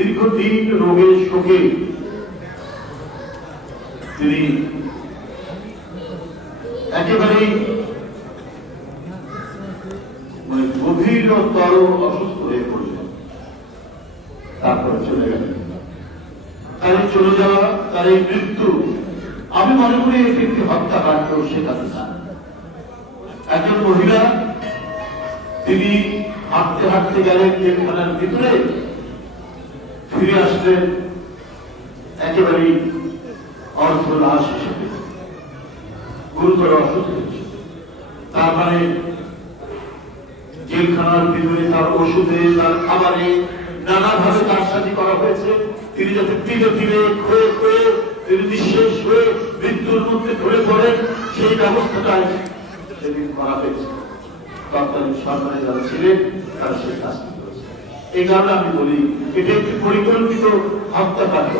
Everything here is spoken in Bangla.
দীর্ঘদিন রোগের শোকে তিনি একেবারেই গভীরতর অসুস্থ হয়ে পড়লেন। তারপরে চলে গেলেন। তার চলে যাওয়া, তার এই মৃত্যু, আমি মনে করি এটি একটি হত্যাকাণ্ড শেখাতে চান। একজন মহিলা, তিনি হাঁটতে হাঁটতে গেলেন জেলখানার ভিতরে, ফিরে আসলেন একেবারেই অর্ধলাশ হিসেবে, গুরুতর অসুস্থ হয়েছে। তার মানে জেলখানার ভিতরে তার ওষুধে, তার খাবারে নানাভাবে তার সাথে করা হয়েছে। তিনি যাতে ধীরে ধীরে ক্ষয়ে ক্ষয়ে তিনি নিঃশেষ হয়ে মৃত্যুর মধ্যে ধরে পড়েন, সেই ব্যবস্থাটাই সেদিন করা হয়েছে। তৎকালীন সরকারে যারা ছিলেন তারা সেই কাজটি করেছে। এই কারণে আমি বলি, এটা একটি পরিকল্পিত হত্যাকাণ্ড।